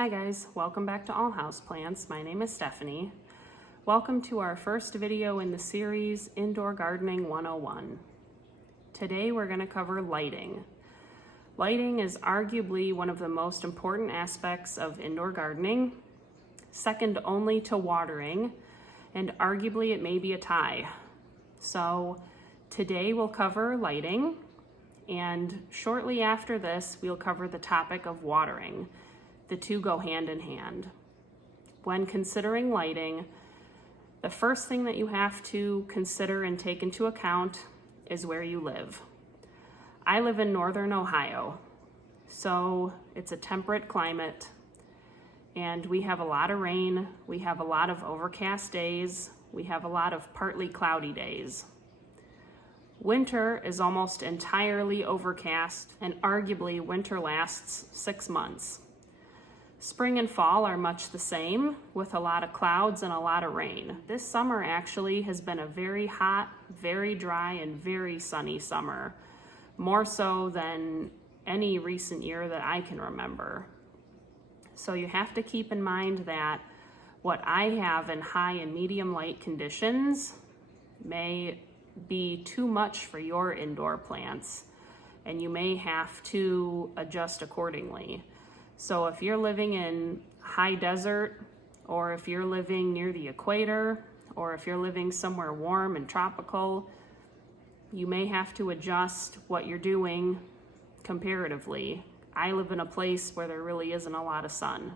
Hi guys, welcome back to All Houseplants. My name is Stephanie. Welcome to our first video in the series Indoor Gardening 101. Today we're going to cover lighting. Lighting is arguably one of the most important aspects of indoor gardening, second only to watering, and arguably it may be a tie. So today we'll cover lighting, and shortly after this we'll cover the topic of watering. The two go hand in hand. When considering lighting, the first thing that you have to consider and take into account is where you live. I live in northern Ohio, so it's a temperate climate, and we have a lot of rain, we have a lot of overcast days, we have a lot of partly cloudy days. Winter is almost entirely overcast, and arguably winter lasts 6 months. Spring and fall are much the same, with a lot of clouds and a lot of rain. This summer actually has been a very hot, very dry, and very sunny summer, more so than any recent year that I can remember. So you have to keep in mind that what I have in high and medium light conditions may be too much for your indoor plants, and you may have to adjust accordingly. So if you're living in high desert, or if you're living near the equator, or if you're living somewhere warm and tropical, you may have to adjust what you're doing comparatively. I live in a place where there really isn't a lot of sun.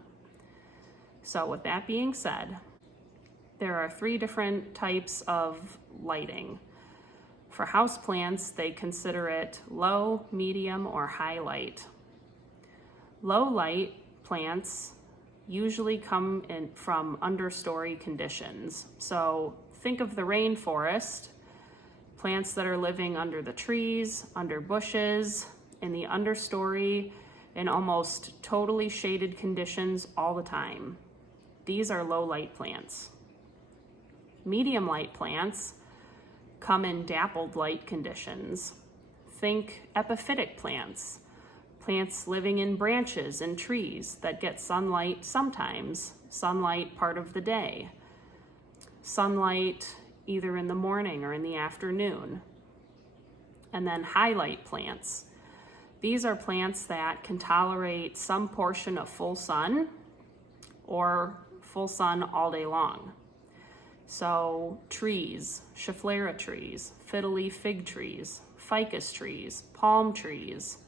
So with that being said, there are 3 different types of lighting. For houseplants, they consider it low, medium, or high light. Low light plants usually come in from understory conditions. So think of the rainforest, plants that are living under the trees, under bushes, in the understory, in almost totally shaded conditions all the time. These are low light plants. Medium light plants come in dappled light conditions. Think epiphytic plants. Plants living in branches and trees that get sunlight sometimes, sunlight part of the day, sunlight either in the morning or in the afternoon. And then highlight plants. These are plants that can tolerate some portion of full sun or full sun all day long. So trees, schefflera trees, fiddle-leaf fig trees, ficus trees, palm trees,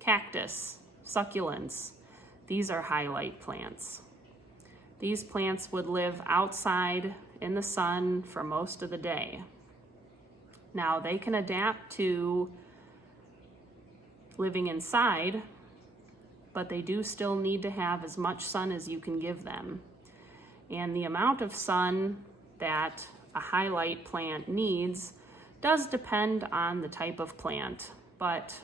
cactus, succulents, these are highlight plants. These plants would live outside in the sun for most of the day. Now they can adapt to living inside, but they do still need to have as much sun as you can give them. And the amount of sun that a highlight plant needs does depend on the type of plant, but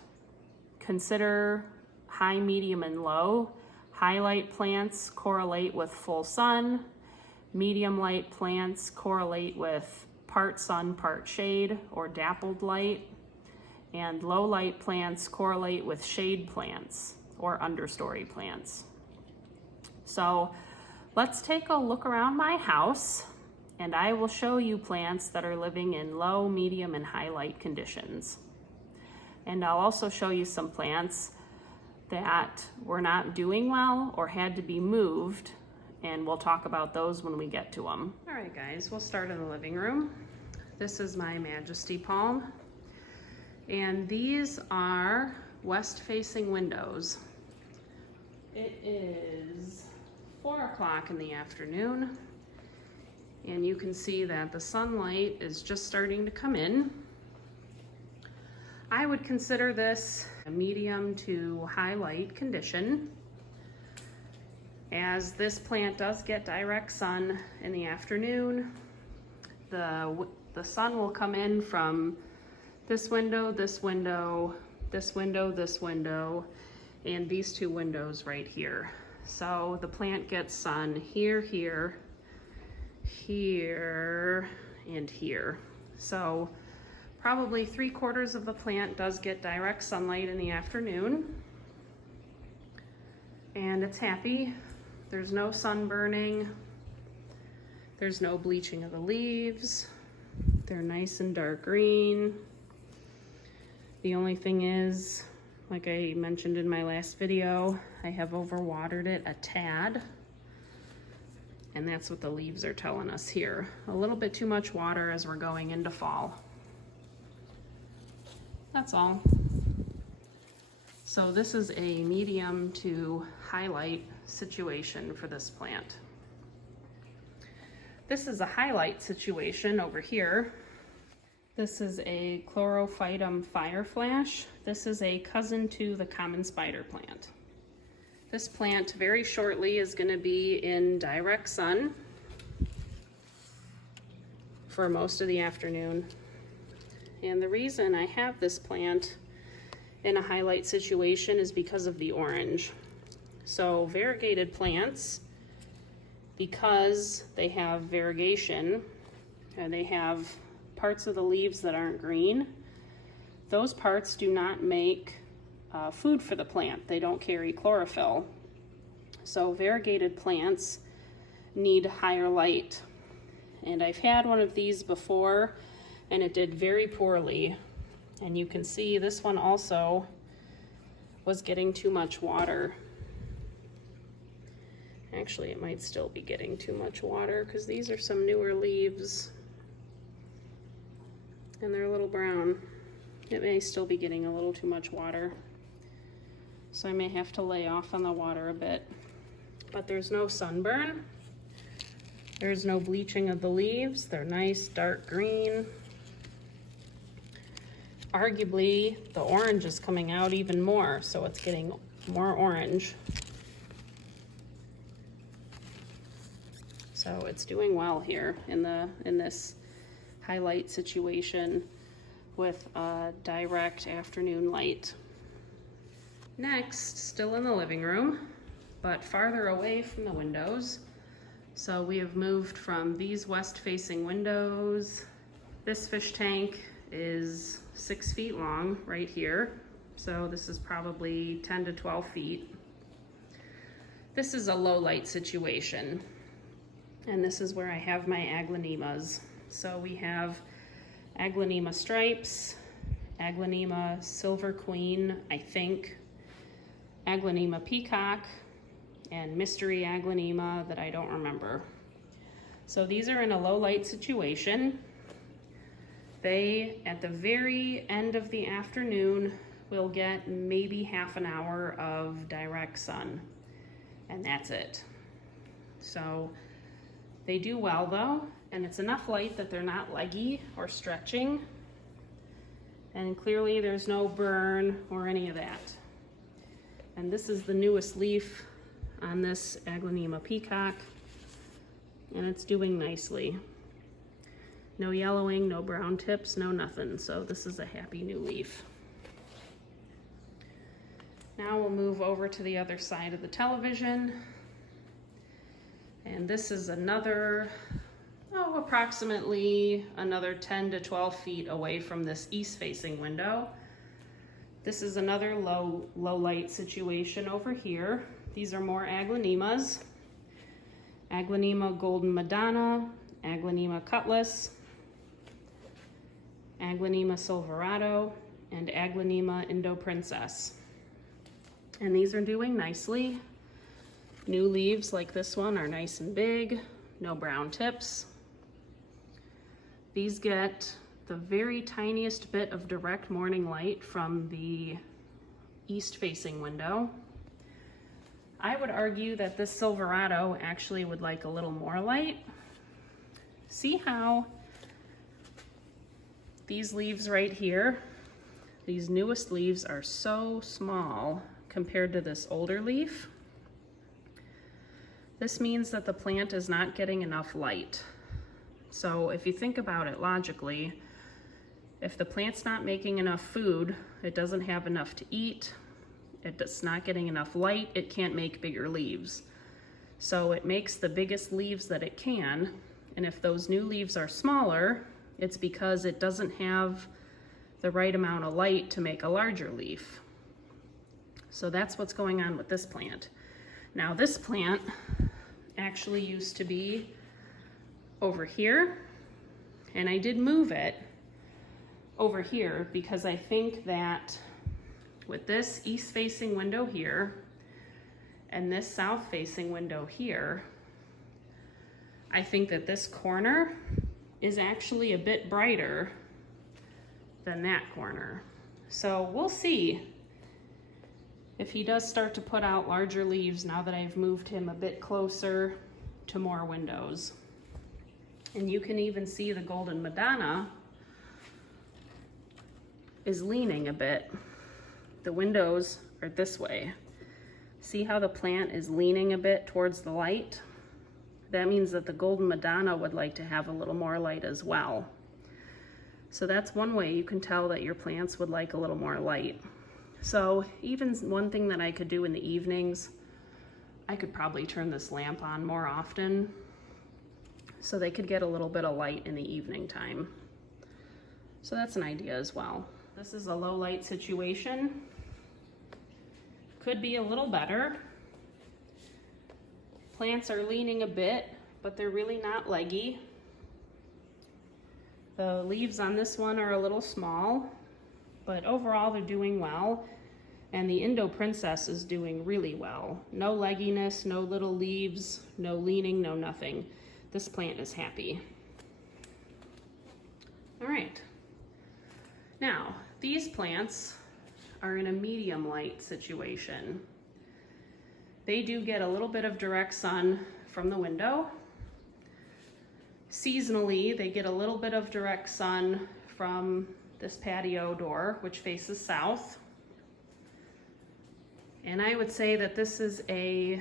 consider high, medium, and low. Highlight plants correlate with full sun. Medium light plants correlate with part sun, part shade, or dappled light. And low light plants correlate with shade plants or understory plants. So let's take a look around my house, and I will show you plants that are living in low, medium, and high light conditions. And I'll also show you some plants that were not doing well or had to be moved, and we'll talk about those when we get to them. All right guys, we'll start in the living room. This is my Majesty palm, and these are west-facing windows. It is 4 o'clock in the afternoon, and you can see that the sunlight is just starting to come in. I would consider this a medium to high light condition, as this plant does get direct sun in the afternoon. The sun will come in from this window, this window, this window, this window, and these 2 windows right here. So the plant gets sun here, here, here, and here. So probably 3/4 of the plant does get direct sunlight in the afternoon, and it's happy There's no sunburning. There's no bleaching of the leaves. They're nice and dark green. The only thing is, like I mentioned in my last video, I have overwatered it a tad. And that's what the leaves are telling us here. A little bit too much water as we're going into fall. That's all. So this is a medium to highlight situation for this plant. This is a highlight situation over here. This is a Chlorophytum fireflash. This is a cousin to the common spider plant. This plant very shortly is going to be in direct sun for most of the afternoon. And the reason I have this plant in a highlight situation is because of the orange. So variegated plants, because they have variegation, and they have parts of the leaves that aren't green, those parts do not make food for the plant. They don't carry chlorophyll. So variegated plants need higher light. And I've had one of these before and it did very poorly. And you can see this one also was getting too much water. Actually, it might still be getting too much water because these are some newer leaves and they're a little brown. It may still be getting a little too much water. So I may have to lay off on the water a bit. But there's no sunburn. There's no bleaching of the leaves. They're nice dark green. Arguably, the orange is coming out even more, so it's getting more orange. So it's doing well here in this highlight situation with direct afternoon light. Next, still in the living room, but farther away from the windows. So we have moved from these west-facing windows. This fish tank is 6 feet long right here. So this is probably 10 to 12 feet. This is a low light situation. And this is where I have my aglaonemas. So we have aglaonema stripes, aglaonema silver queen, I think, aglaonema peacock, and mystery aglaonema that I don't remember. So these are in a low light situation. They, at the very end of the afternoon, will get maybe half an hour of direct sun, and that's it. So they do well though, and it's enough light that they're not leggy or stretching, and clearly there's no burn or any of that. And this is the newest leaf on this aglaonema peacock, and it's doing nicely. No yellowing, no brown tips, no nothing. So this is a happy new leaf. Now we'll move over to the other side of the television. And this is another, approximately another 10 to 12 feet away from this east-facing window. This is another low light situation over here. These are more aglaonemas. Aglaonema golden madonna, aglaonema cutlass, aglaonema silverado, and aglaonema indo princess. And these are doing nicely. New leaves like this one are nice and big, no brown tips. These get the very tiniest bit of direct morning light from the east-facing window. I would argue that this silverado actually would like a little more light. See how these leaves right here, these newest leaves are so small compared to this older leaf? This means that the plant is not getting enough light. So if you think about it logically, if the plant's not making enough food, it doesn't have enough to eat, it's not getting enough light, it can't make bigger leaves. So it makes the biggest leaves that it can, and if those new leaves are smaller, it's because it doesn't have the right amount of light to make a larger leaf. So that's what's going on with this plant. Now this plant actually used to be over here, and I did move it over here because I think that with this east-facing window here and this south-facing window here, I think that this corner is actually a bit brighter than that corner. So we'll see if he does start to put out larger leaves now that I've moved him a bit closer to more windows. And you can even see the golden Madonna is leaning a bit. The windows are this way. See how the plant is leaning a bit towards the light? That means that the golden Madonna would like to have a little more light as well. So that's one way you can tell that your plants would like a little more light. So even one thing that I could do in the evenings, I could probably turn this lamp on more often so they could get a little bit of light in the evening time. So that's an idea as well. This is a low light situation. Could be a little better. Plants are leaning a bit, but they're really not leggy. The leaves on this one are a little small, but overall they're doing well. And the Indo Princess is doing really well. No legginess, no little leaves, no leaning, no nothing. This plant is happy. All right. Now, these plants are in a medium light situation. They do get a little bit of direct sun from the window. Seasonally, they get a little bit of direct sun from this patio door, which faces south. And I would say that this is a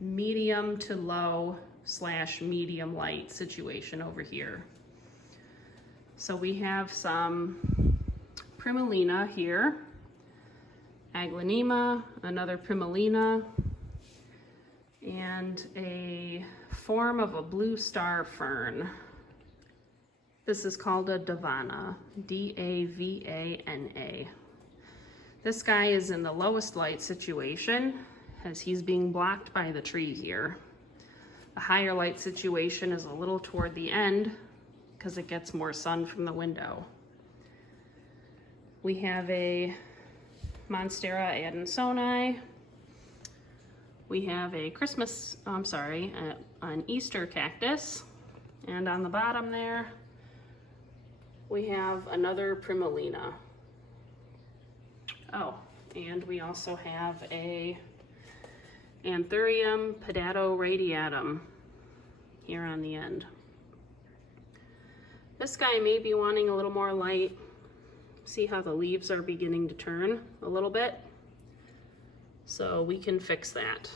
medium to low / medium light situation over here. So we have some Primulina here, Aglaonema, another Primulina, and a form of a blue star fern. This is called a Davana, D-A-V-A-N-A. This guy is in the lowest light situation as he's being blocked by the tree here. The higher light situation is a little toward the end because it gets more sun from the window. We have a Monstera adansonii. We have a an Easter cactus. And on the bottom there, we have another Primulina. Oh, and we also have a Anthurium pedatoradiatum here on the end. This guy may be wanting a little more light. See how the leaves are beginning to turn a little bit? So we can fix that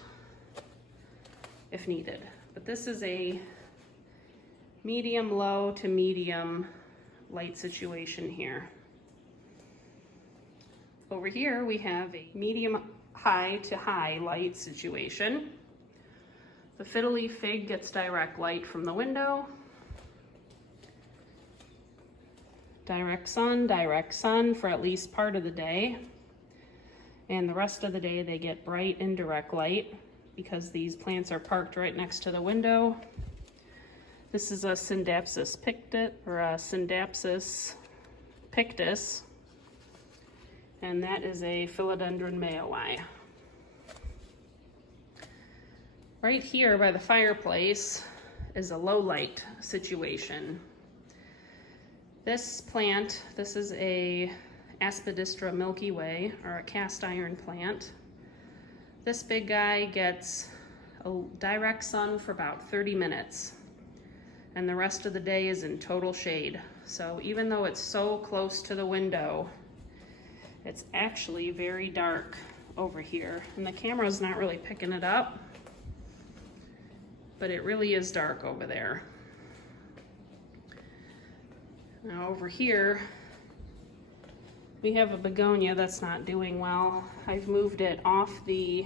if needed. But this is a medium low to medium light situation here. Over here we have a medium high to high light situation. The fiddly fig gets direct light from the window. Direct sun for at least part of the day. And the rest of the day they get bright indirect light because these plants are parked right next to the window. This is a Syndapsis pictus, and that is a Philodendron mayoi. Right here by the fireplace is a low light situation. This plant, this is a Aspidistra Milky Way, or a cast iron plant. This big guy gets a direct sun for about 30 minutes, and the rest of the day is in total shade. So even though it's so close to the window, it's actually very dark over here. And the camera's not really picking it up, but it really is dark over there. Now over here, we have a begonia that's not doing well. I've moved it off the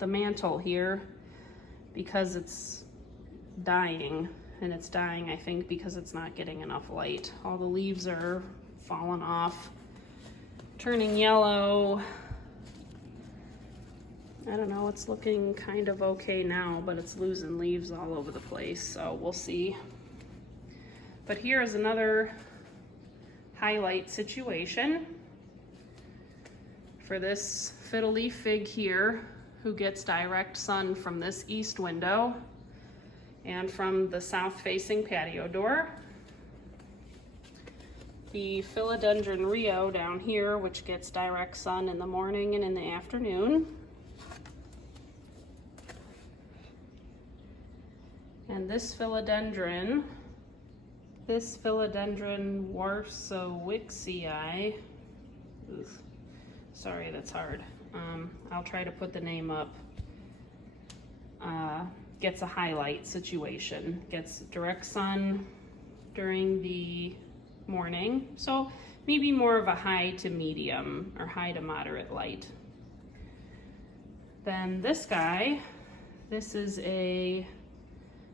mantle here because it's dying, and it's dying, I think, because it's not getting enough light. All the leaves are falling off, turning yellow, I don't know, it's looking kind of okay now, but it's losing leaves all over the place, so we'll see. But here is another highlight situation for this fiddle leaf fig here, who gets direct sun from this east window and from the south facing patio door. The philodendron Rio down here, which gets direct sun in the morning and in the afternoon. And this philodendron Warsowixii, sorry, that's hard. I'll try to put the name up. Gets a highlight situation, gets direct sun during the morning, so maybe more of a high to medium or high to moderate light. Then this guy, this is a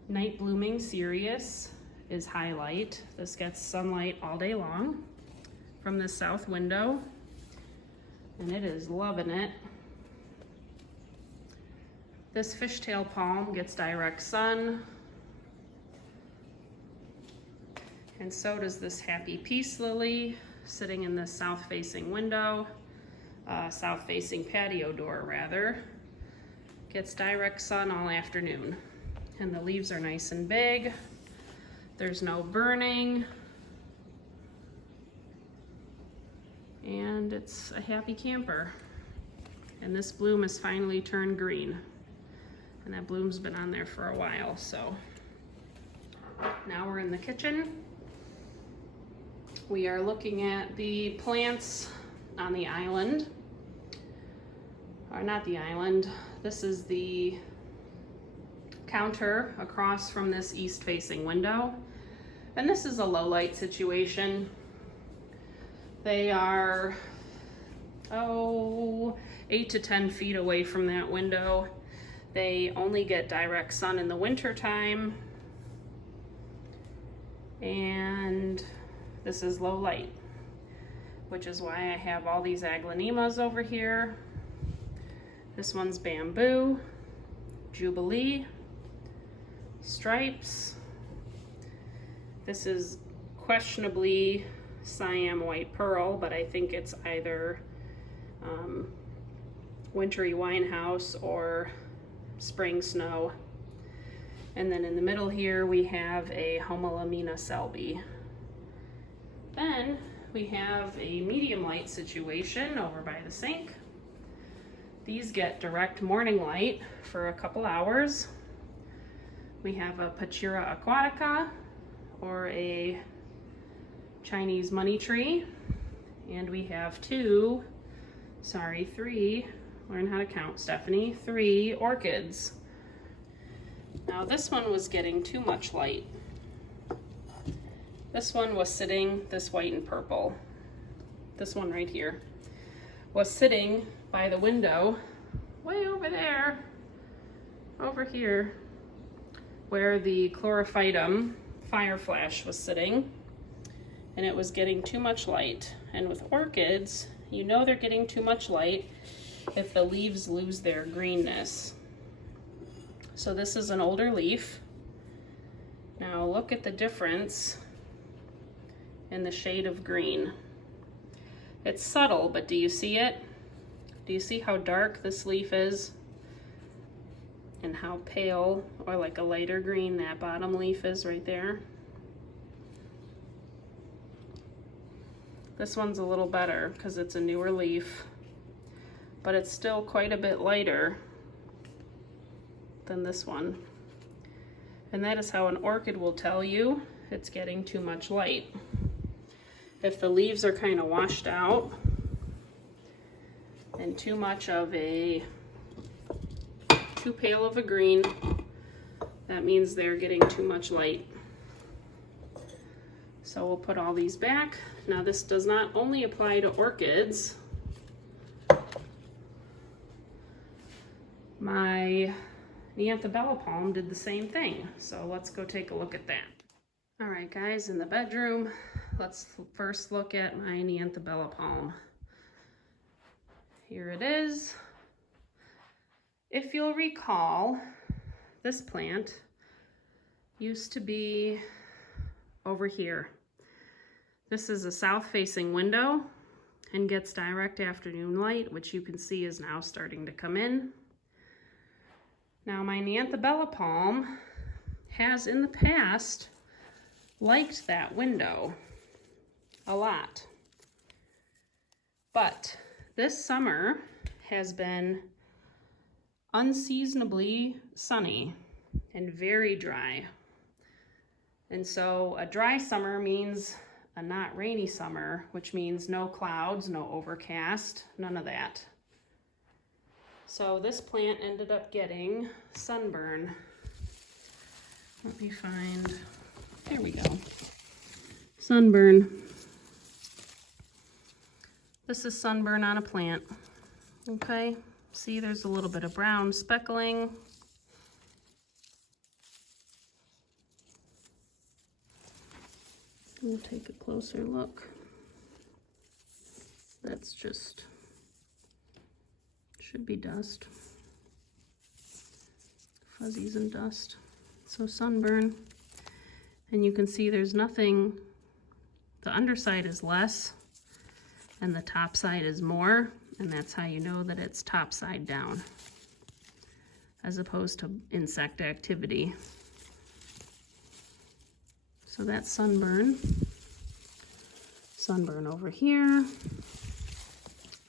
night blooming Cereus, is highlight. This gets sunlight all day long from the south window, and it is loving it. This fishtail palm gets direct sun, and so does this happy peace lily sitting in the south facing window, south facing patio door rather. Gets direct sun all afternoon, and the leaves are nice and big. There's no burning, and it's a happy camper. And this bloom has finally turned green, and that bloom's been on there for a while. So now we're in the kitchen. We are looking at the plants on the island, or not the island. This is the counter across from this east facing window, and this is a low light situation. They are 8 to 10 feet away from that window. They only get direct sun in the winter time, and this is low light, which is why I have all these aglaonemas over here. This one's bamboo, jubilee, stripes. This is questionably Siam white pearl, but I think it's either wintry winehouse or spring snow. And then in the middle here we have a homolamina selby. Then we have a medium light situation over by the sink. These get direct morning light for a couple hours. We have a Pachira aquatica, or a Chinese money tree, and we have three, learn how to count, Stephanie, 3 orchids. Now this one was getting too much light. This one was sitting, this white and purple, this one right here, was sitting by the window way over there, over here, where the chlorophytum fire flash was sitting, and it was getting too much light. And with orchids, you know they're getting too much light if the leaves lose their greenness. So this is an older leaf. Now look at the difference in the shade of green. It's subtle, but do you see it? Do you see how dark this leaf is? And how pale, or like a lighter green, that bottom leaf is right there? This one's a little better because it's a newer leaf, but it's still quite a bit lighter than this one. And that is how an orchid will tell you it's getting too much light. If the leaves are kind of washed out and too much of a, too pale of a green, that means they're getting too much light. So we'll put all these back. Now this does not only apply to orchids. My Neanthobella palm did the same thing. So let's go take a look at that. All right guys, in the bedroom, let's first look at my Neanthobella palm. Here it is. If you'll recall, this plant used to be over here. This is a south-facing window and gets direct afternoon light, which you can see is now starting to come in. Now my Neanthobella palm has in the past liked that window a lot. But this summer has been unseasonably sunny and very dry. And so a dry summer means a not rainy summer, which means no clouds, no overcast, none of that. So this plant ended up getting sunburn. Let me find, there we go. Sunburn. This is sunburn on a plant, okay? See, there's a little bit of brown speckling. We'll take a closer look. That's just, should be dust. Fuzzies and dust. So sunburn. And you can see there's nothing, the underside is less and the top side is more, and that's how you know that it's top side down as opposed to insect activity. So that's sunburn. Sunburn over here.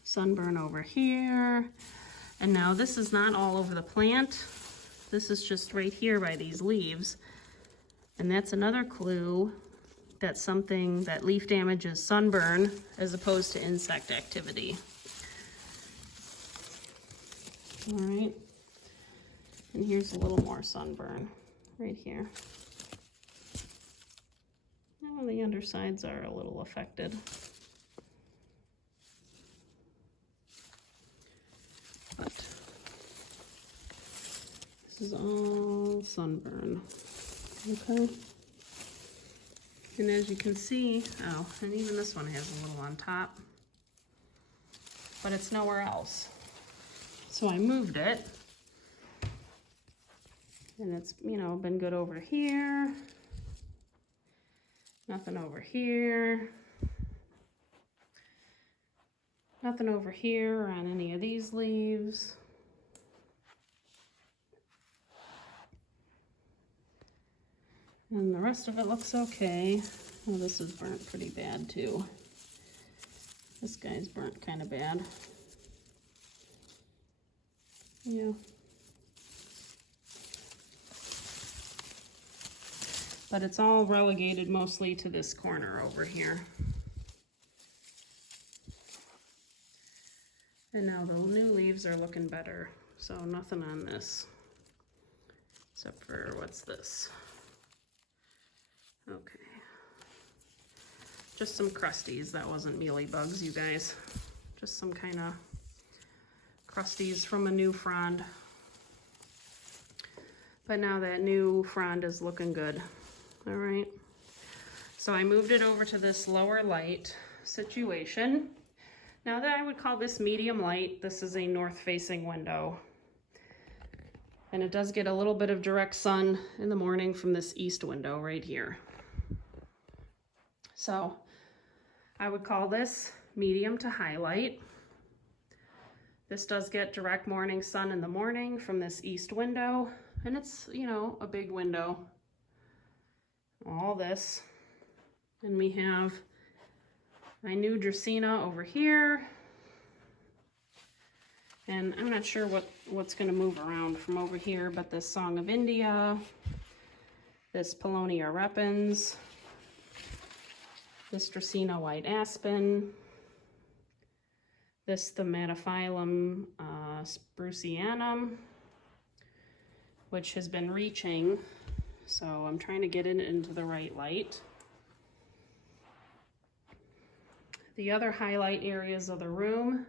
Sunburn over here. And now this is not all over the plant. This is just right here by these leaves. And that's another clue that something, that leaf damage is sunburn as opposed to insect activity. All right. And here's a little more sunburn right here. Oh, the undersides are a little affected. But this is all sunburn, okay? And as you can see, oh, and even this one has a little on top, but it's nowhere else. So I moved it, and it's, you know, been good over here. Nothing over here. Nothing over here on any of these leaves. And the rest of it looks okay. Oh, this is burnt pretty bad too. This guy's burnt kind of bad. Yeah. But it's all relegated mostly to this corner over here. And now the new leaves are looking better. So nothing on this, except for, what's this? Okay. Just some crusties. That wasn't mealybugs, you guys. Just some kind of crusties from a new frond. But now that new frond is looking good. All right. So I moved it over to this lower light situation. Now that I would call this medium light, this is a north-facing window. And it does get a little bit of direct sun in the morning from this east window right here. So I would call this medium to highlight. This does get direct morning sun in the morning from this east window, and it's, you know, a big window. All this. And we have my new Dracaena over here. And I'm not sure what's going to move around from over here, but this Song of India, this Paulownia repens, this Dracaena white aspen, this Thamatophyllum sprucianum, which has been reaching, so I'm trying to get it into the right light. The other highlight areas of the room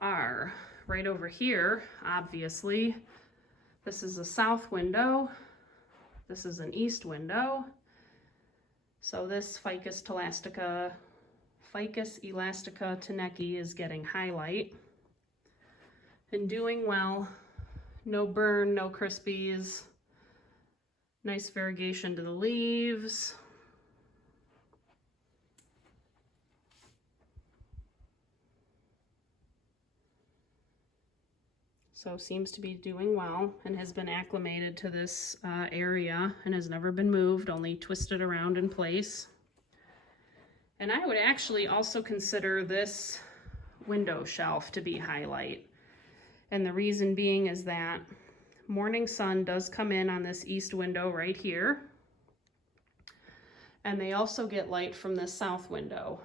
are right over here, obviously. This is a south window. This is an east window. So this Ficus elastica teneki is getting highlight and doing well No burn, no crispies. Nice variegation to the leaves. So seems to be doing well and has been acclimated to this area and has never been moved, only twisted around in place. And I would actually also consider this window shelf to be highlight. And the reason being is that morning sun does come in on this east window right here. And they also get light from this south window.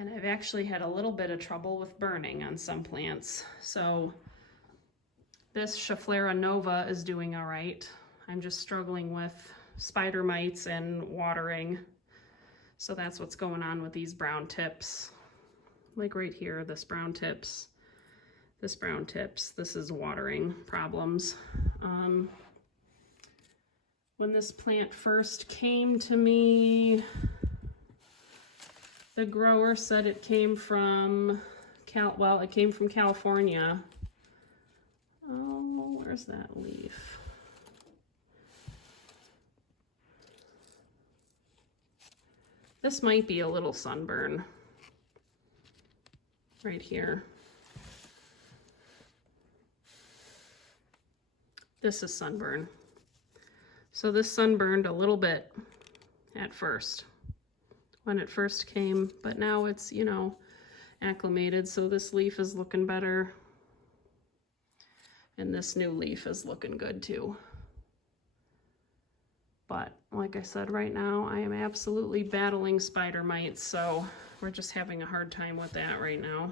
And I've actually had a little bit of trouble with burning on some plants. So this Schefflera Nova is doing all right. I'm just struggling with spider mites and watering. So that's what's going on with these brown tips. Like right here, this brown tips, this brown tips. This is watering problems. When this plant first came to me, the grower said it came from it came from California. Oh, where's that leaf? This might be a little sunburn right here. This is sunburn. So this sunburned a little bit at first, when it first came, but now it's, you know, acclimated. So this leaf is looking better. And this new leaf is looking good too. But like I said, right now I am absolutely battling spider mites, so we're just having a hard time with that right now.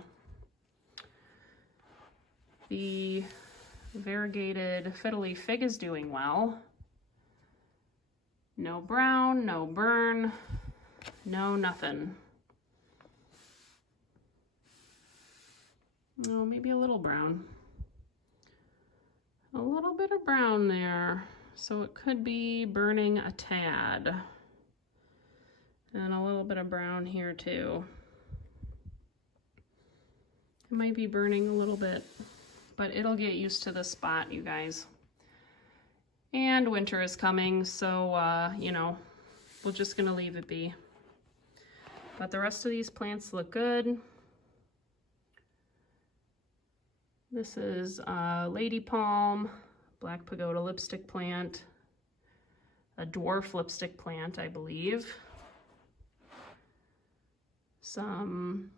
The variegated fiddly fig is doing well. No brown, no burn, no nothing. Oh, maybe a little brown. A little bit of brown there. So it could be burning a tad. And a little bit of brown here too. It might be burning a little bit, but it'll get used to this spot, you guys. And winter is coming, so, you know, we're just gonna leave it be. But the rest of these plants look good. This is lady palm, black pagoda lipstick plant, a dwarf lipstick plant, I believe. Some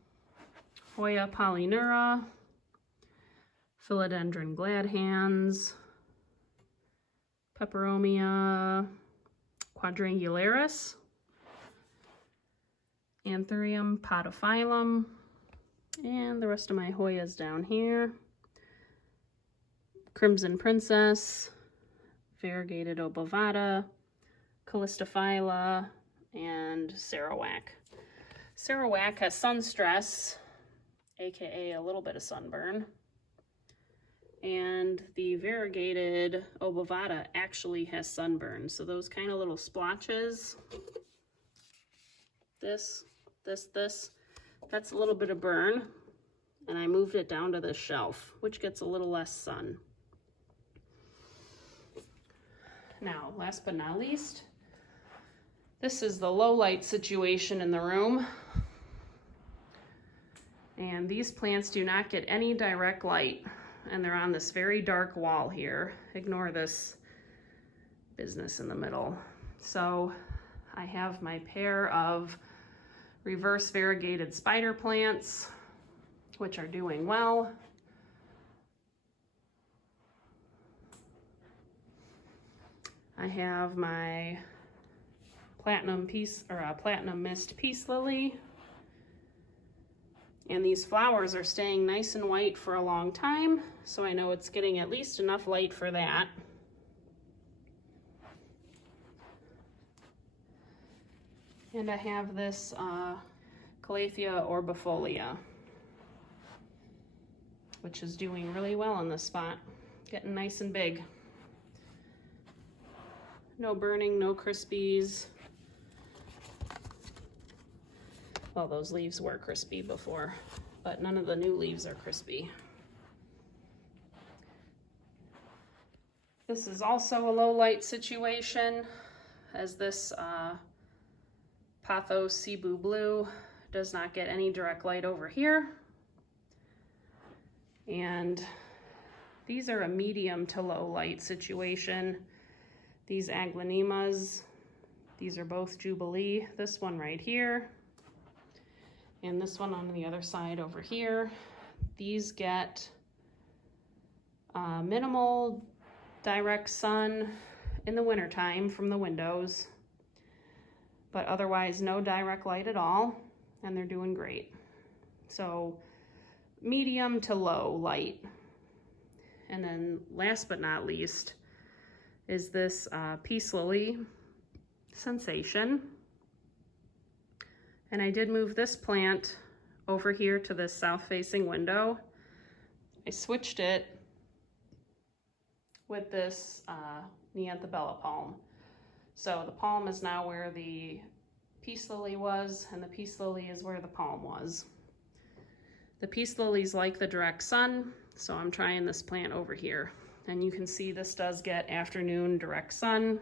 Hoya polyneura, philodendron gladhands, Peperomia quadrangularis, Anthurium podophyllum, and the rest of my Hoyas down here. Crimson Princess, variegated obovata, Callistophylla, and Sarawak. Sarawak has sun stress, aka a little bit of sunburn. And the variegated obovata actually has sunburn. So those kind of little splotches, this, that's a little bit of burn. And I moved it down to this shelf, which gets a little less sun. Now, last but not least, this is the low light situation in the room. And these plants do not get any direct light. And they're on this very dark wall here. Ignore this business in the middle. So I have my pair of reverse variegated spider plants, which are doing well. I have my platinum mist peace lily. And these flowers are staying nice and white for a long time, so I know it's getting at least enough light for that. And I have this Calathea orbifolia, which is doing really well in this spot, getting nice and big. No burning, no crispies. Well, those leaves were crispy before, but none of the new leaves are crispy. This is also a low light situation, as this Pothos Cebu Blue does not get any direct light over here. And these are a medium to low light situation. These Aglanemas, these are both Jubilee. This one right here, and this one on the other side over here. These get minimal direct sun in the wintertime from the windows, but otherwise no direct light at all, and they're doing great. So medium to low light. And then last but not least is this Peace Lily Sensation. And I did move this plant over here to this south-facing window. I switched it with this Neanthobella palm. So the palm is now where the Peace Lily was, and the Peace Lily is where the palm was. The Peace Lilies like the direct sun, so I'm trying this plant over here. And you can see this does get afternoon direct sun.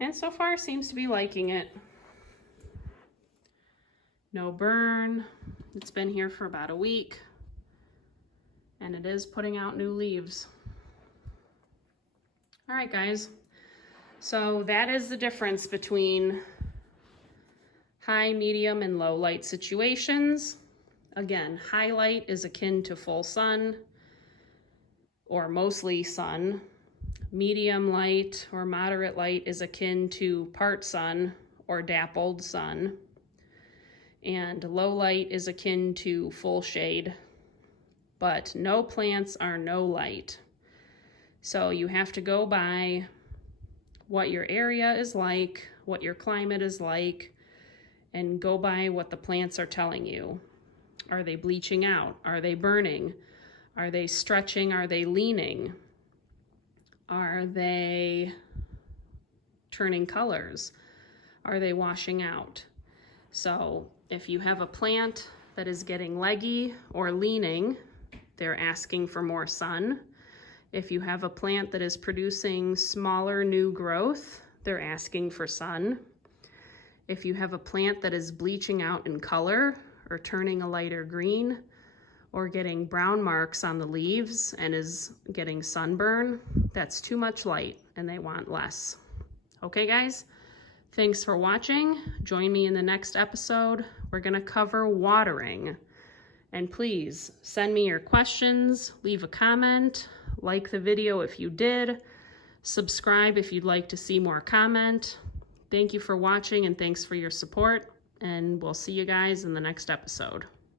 And so far seems to be liking it. No burn. It's been here for about a week. And it is putting out new leaves. All right, guys. So that is the difference between high, medium, and low light situations. Again, high light is akin to full sun or mostly sun. Medium light or moderate light is akin to part sun or dappled sun. And low light is akin to full shade. But no plants are no light. So you have to go by what your area is like, what your climate is like, and go by what the plants are telling you. Are they bleaching out? Are they burning? Are they stretching? Are they leaning? Are they turning colors? Are they washing out? So if you have a plant that is getting leggy or leaning, they're asking for more sun. If you have a plant that is producing smaller new growth, they're asking for sun. If you have a plant that is bleaching out in color or turning a lighter green or getting brown marks on the leaves and is getting sunburn, that's too much light and they want less. Okay, guys? Thanks for watching. Join me in the next episode. We're gonna cover watering. And please send me your questions, leave a comment, like the video if you did, subscribe if you'd like to see more comment. Thank you for watching and thanks for your support, and we'll see you guys in the next episode.